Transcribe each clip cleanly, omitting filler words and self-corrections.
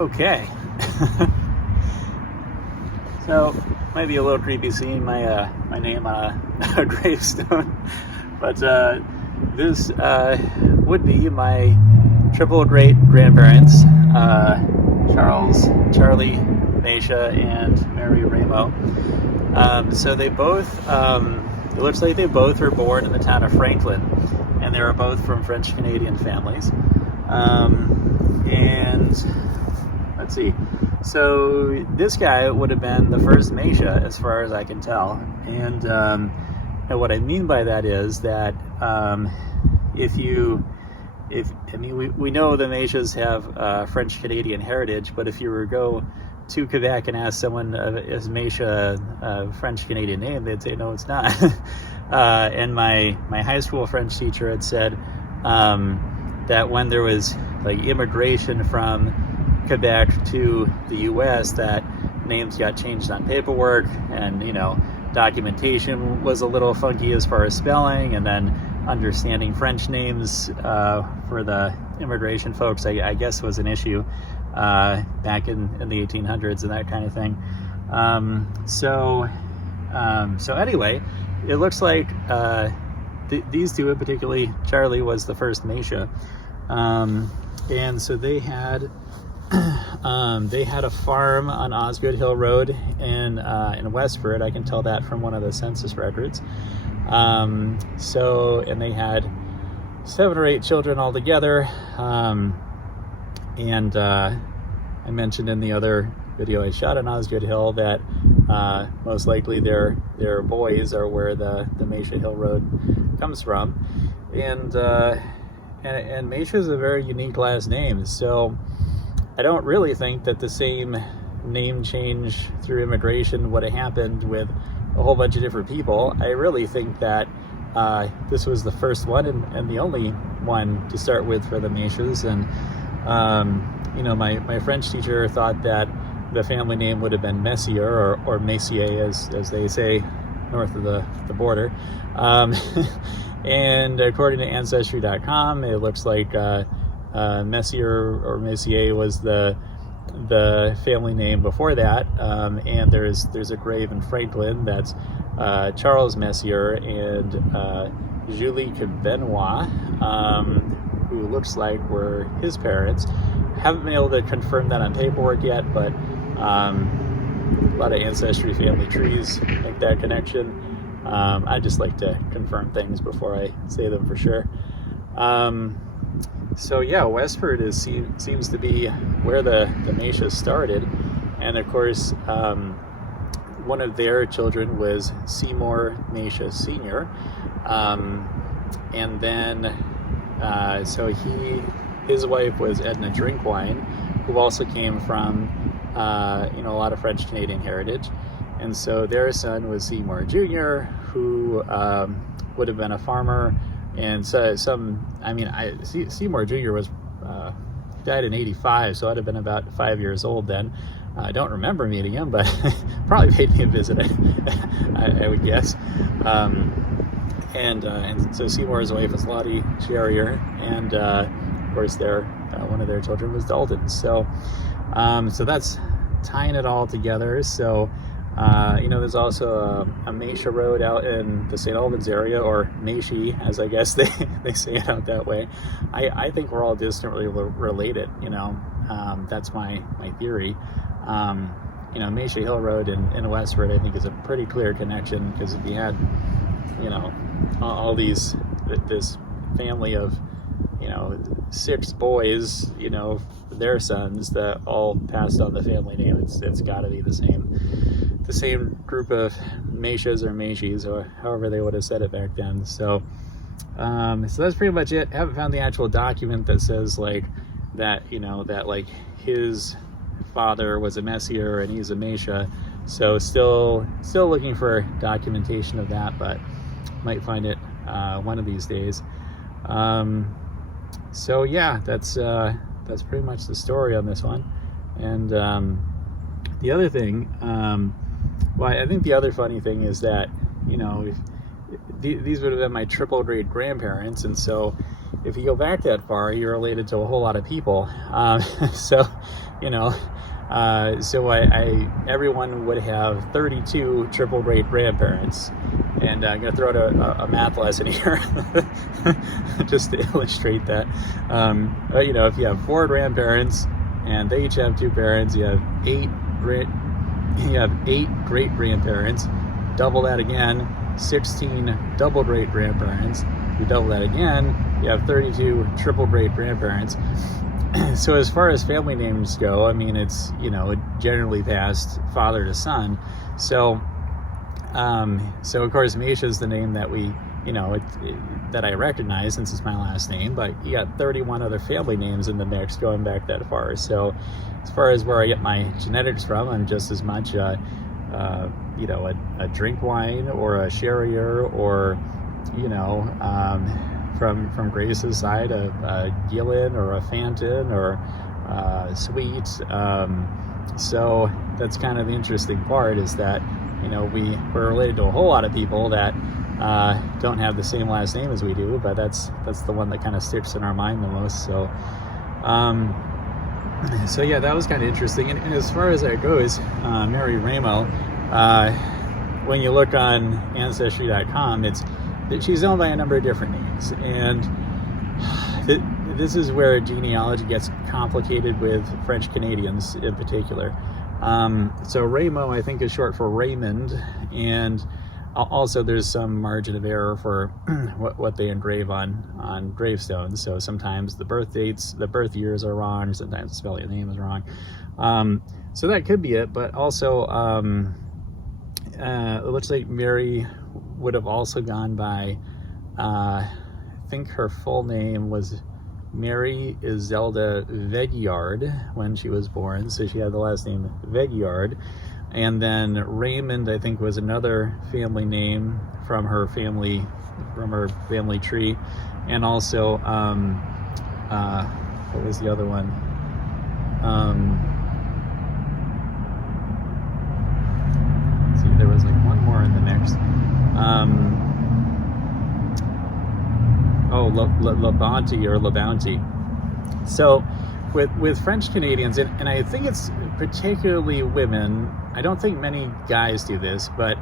Okay. So, might be a little creepy seeing my name on a gravestone, but this would be my triple great grandparents, Charlie, Macia, and Mary Ramo. So they both, it looks like they both were born in the town of Franklin, and they were both from French Canadian families. And let's see. So this guy would have been the first Machia, as far as I can tell. And what I mean by that is that we know the Machias have French Canadian heritage, but if you were to go to Quebec and ask someone is Macia a French Canadian name, they'd say no, it's not. And my high school French teacher had said that when there was like immigration from Quebec to the U.S., that names got changed on paperwork, and documentation was a little funky as far as spelling, and then understanding French names for the immigration folks, I guess, was an issue back in the 1800s and that kind of thing. So anyway, it looks like these two, and particularly Charlie, was the first Machia, and so they had a farm on Osgood Hill Road in Westford. I can tell that from one of the census records. And they had 7 or 8 children altogether. And I mentioned in the other video I shot on Osgood Hill that most likely their boys are where the Machia Hill Road comes from. And Machia is a very unique last name. So I don't really think that the same name change through immigration would have happened with a whole bunch of different people. I really think that this was the first one and the only one to start with for the Machias. And my French teacher thought that the family name would have been Messier or Macia, as they say north of the border. And according to Ancestry.com, it looks like Messier or Macia was the family name before that, and there's a grave in Franklin that's Charles Messier and Julie Benoit, who looks like were his parents. Haven't been able to confirm that on paperwork yet, but a lot of ancestry family trees make that connection. I just like to confirm things before I say them for sure. So yeah, Westford seems to be where the Machia started, and of course, one of their children was Seymour Machia Sr., and then his wife was Edna Drinkwine, who also came from a lot of French Canadian heritage, and so their son was Seymour Jr., who would have been a farmer. And so Seymour Jr. was died in 85, so I'd have been about 5 years old then. I don't remember meeting him, but probably paid me a visit, I would guess. And so Seymour's wife was Lottie Sherrier, and of course one of their children was Dalton. So that's tying it all together. So there's also a Machia Road out in the St. Albans area, or Machia, as I guess they say it out that way. I think we're all distantly related, that's my theory. Machia Hill Road in Westford, I think, is a pretty clear connection, because if you had, all this family of, 6 boys, their sons that all passed on the family name, it's got to be the same group of Machias or Machies, or however they would have said it back then. So that's pretty much it. I haven't found the actual document that says that his father was a Messier and he's a Machia. So still looking for documentation of that, but might find it one of these days. So yeah, that's pretty much the story on this one. And the other thing, I think the other funny thing is that, these would have been my triple great grandparents, and so if you go back that far, you're related to a whole lot of people. So, you know. So everyone would have 32 triple great grandparents, and I'm going to throw out a math lesson here just to illustrate that. But, you know, if you have 4 grandparents and they each have 2 parents, you have 8 great grandparents. Double that again, 16 double great grandparents. You double that again, you have 32 triple great grandparents. So as far as family names go, I mean, it's, you know, generally passed father to son. So of course Machia is the name that we, you know, that I recognize since it's my last name, but you got 31 other family names in the mix going back that far. So as far as where I get my genetics from, I'm just as much you know, a drink wine or a sherrier, or, you know, from Grace's side, a Gillen or a Fanton or Sweet. So that's kind of the interesting part, is that, you know, we're related to a whole lot of people that don't have the same last name as we do, but that's the one that kind of sticks in our mind the most. So so yeah, that was kind of interesting. And as far as that goes, Mary Ramo, when you look on Ancestry.com, she's owned by a number of different names, and this is where genealogy gets complicated with French Canadians in particular. So Ramo, I think, is short for Raymond, and also there's some margin of error for what they engrave on gravestones. So sometimes the birth dates, the birth years are wrong, sometimes the spelling of the name is wrong. So that could be it, but also it looks like Mary would have also gone by, I think her full name was Mary Iselda Vegyard when she was born, so she had the last name Vegyard. And then Raymond, I think, was another family name from her family tree. And also, what was the other one? Let's see, there was like one more in the mix. Labonte or Labounty. So with French Canadians, and I think it's particularly women, I don't think many guys do this, but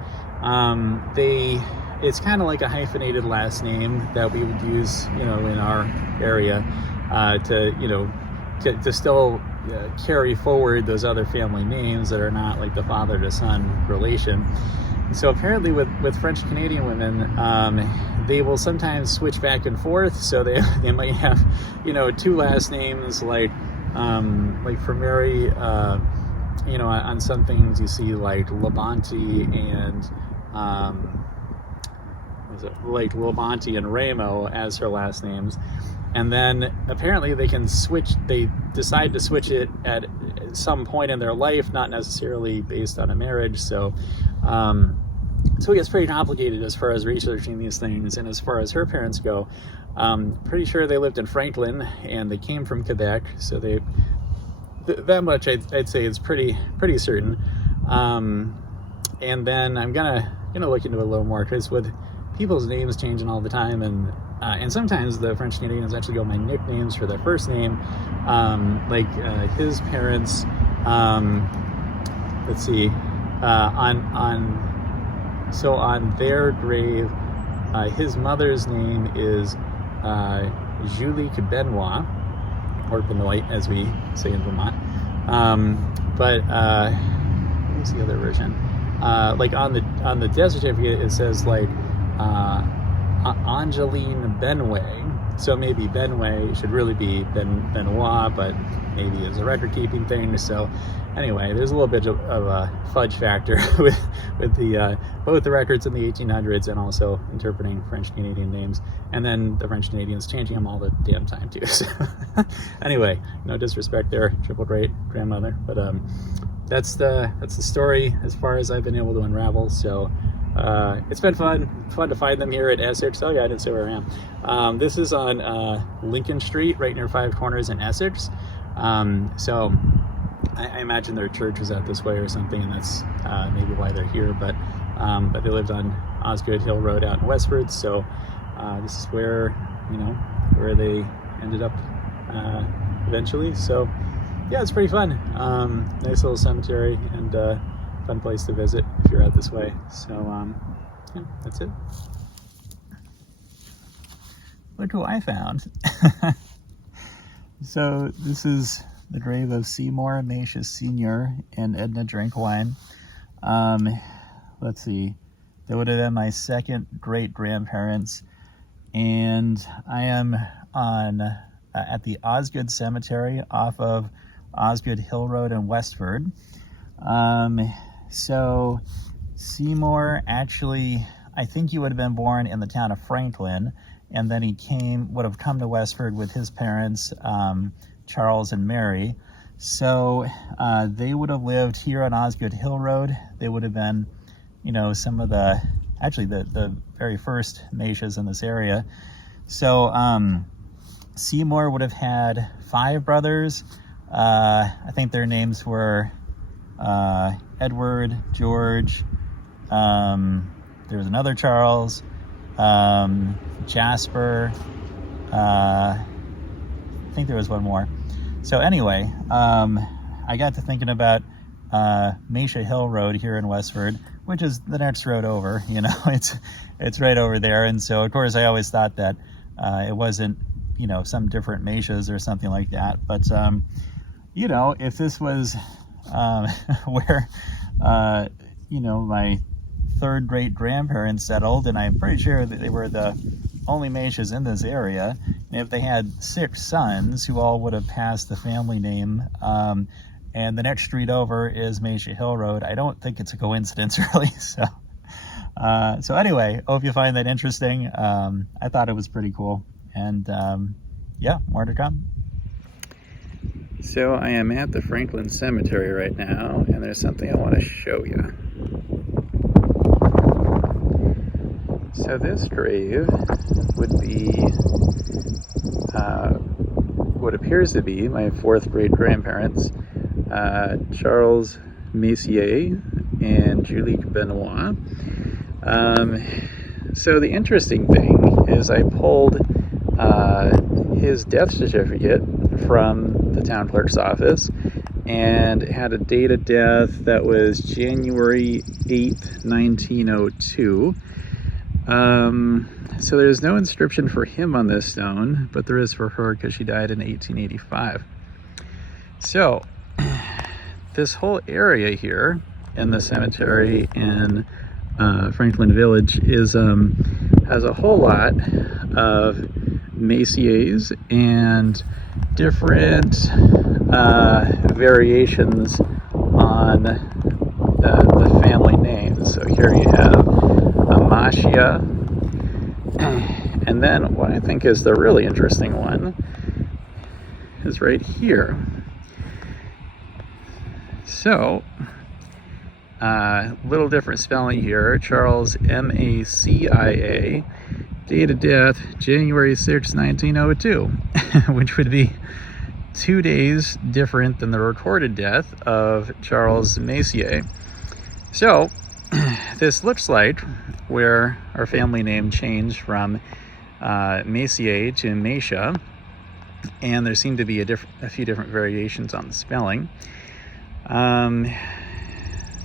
it's kind of like a hyphenated last name that we would use, you know, in our area to still carry forward those other family names that are not like the father to son relation. So apparently with French Canadian women, they will sometimes switch back and forth. So they might have, you know, 2 last names, like for Mary, you know, on some things you see like Labonte and like Labonte and Ramo as her last names. And then apparently they decide to switch it at some point in their life, not necessarily based on a marriage. So it gets pretty complicated as far as researching these things. And as far as her parents go, pretty sure they lived in Franklin and they came from Quebec. So that much I'd say is pretty certain. And then I'm gonna look into it a little more, because with people's names changing all the time, and sometimes the French Canadians actually go by nicknames for their first name. His parents, let's see, on their grave, his mother's name is Julie Benoit, or Benoit as we say in Vermont. But what was the other version? Like on the death certificate, it says like Angeline Benway. So maybe Benway should really be Benoit, but maybe it's a record keeping thing. So anyway, there's a little bit of a fudge factor with the both the records in the 1800s and also interpreting French Canadian names, and then the French Canadians changing them all the damn time too. So anyway, no disrespect there, triple great grandmother, but that's the story as far as I've been able to unravel. So it's been fun to find them here at Essex. Oh yeah, I didn't say where I am. This is on Lincoln Street, right near Five Corners in Essex. So I imagine their church was out this way or something, and that's maybe why they're here. But they lived on Osgood Hill Road out in Westford. So this is where they ended up eventually. So yeah, it's pretty fun. Nice little cemetery and fun place to visit if you're out this way. So yeah, that's it. Look who I found. So this is the grave of Seymour Macia Sr. and Edna Drinkwine. Let's see, that would have been my second great grandparents, and I am on at the Osgood Cemetery off of Osgood Hill Road in Westford. So Seymour actually, I think he would have been born in the town of Franklin, and then he would have come to Westford with his parents, Charles and Mary. So they would have lived here on Osgood Hill Road. They would have been, some of the very first Macias in this area. So Seymour would have had 5 brothers. I think their names were Edward, George, there was another Charles, Jasper, I think there was one more. So anyway, I got to thinking about Macia Hill Road here in Westford, which is the next road over. It's right over there. And so of course I always thought that it wasn't some different Macias or something like that, but if this was where my third great grandparents settled, and I'm pretty sure that they were the only Macias in this area, and if they had 6 sons who all would have passed the family name, and the next street over is Macia Hill Road, I don't think it's a coincidence, really. So anyway, hope you find that interesting. I thought it was pretty cool, and yeah, more to come. So I am at the Franklin Cemetery right now, and there's something I want to show you. So this grave would be what appears to be my 4th great grandparents, Charles Macia and Julie Benoit. So the interesting thing is I pulled his death certificate from the town clerk's office, and it had a date of death that was January 8th, 1902. So there's no inscription for him on this stone, but there is for her because she died in 1885. So this whole area here in the cemetery in Franklin Village is has a whole lot of Macias and different variations on the family names. So here you have Mashia, and then what I think is the really interesting one is right here. So little different spelling here. Charles Macia, date of death January 6, 1902, which would be 2 days different than the recorded death of Charles Macia. So this looks like where our family name changed from Macia to Macia, and there seemed to be a few different variations on the spelling.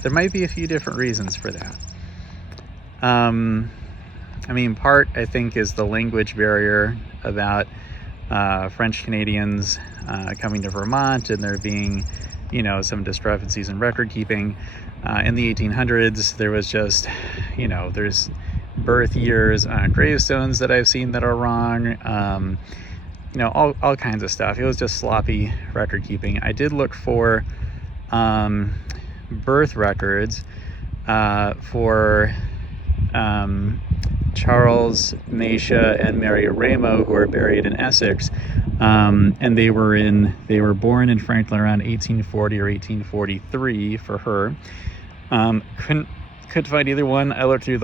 There might be a few different reasons for that. Part, I think, is the language barrier about French Canadians coming to Vermont, and there being, some discrepancies in record keeping. In the 1800s, there was just, there's birth years on gravestones that I've seen that are wrong, all kinds of stuff. It was just sloppy record keeping. I did look for birth records for Charles Macia and Mary Ramo, who are buried in Essex, and they were born in Franklin around 1840 or 1843 for her. Couldn't find either one. I looked through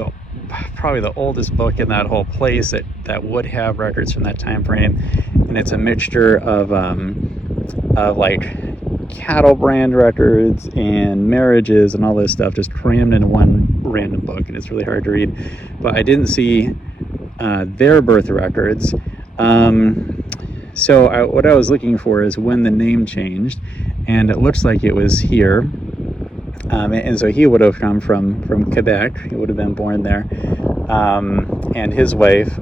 probably the oldest book in that whole place that would have records from that time frame, and it's a mixture of like cattle brand records and marriages and all this stuff just crammed into one random book, and it's really hard to read. But I didn't see their birth records. So what I was looking for is when the name changed, and it looks like it was here. And so he would have come from Quebec. He would have been born there. And his wife,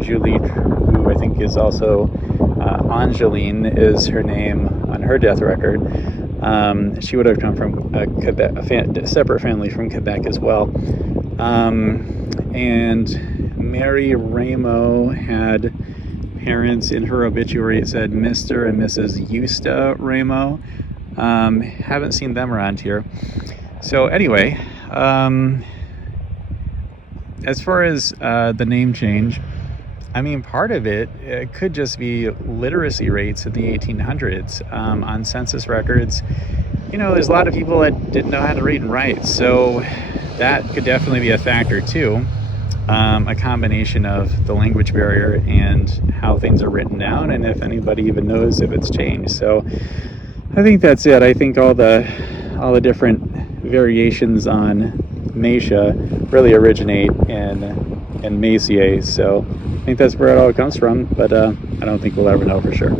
Julie, who I think is also Angeline is her name on her death record. She would have come from Quebec, a separate family from Quebec as well. And Mary Ramo had parents. In her obituary it said Mr. and Mrs. Eusta Ramo. Haven't seen them around here. So anyway, as far as the name change, I mean, part of it could just be literacy rates in the 1800s. On census records, you know, there's a lot of people that didn't know how to read and write, so that could definitely be a factor too. A combination of the language barrier and how things are written down, and if anybody even knows if it's changed. So I think that's it. I think all the different variations on Machia really originate in Macia. So I think that's where it all comes from, but I don't think we'll ever know for sure.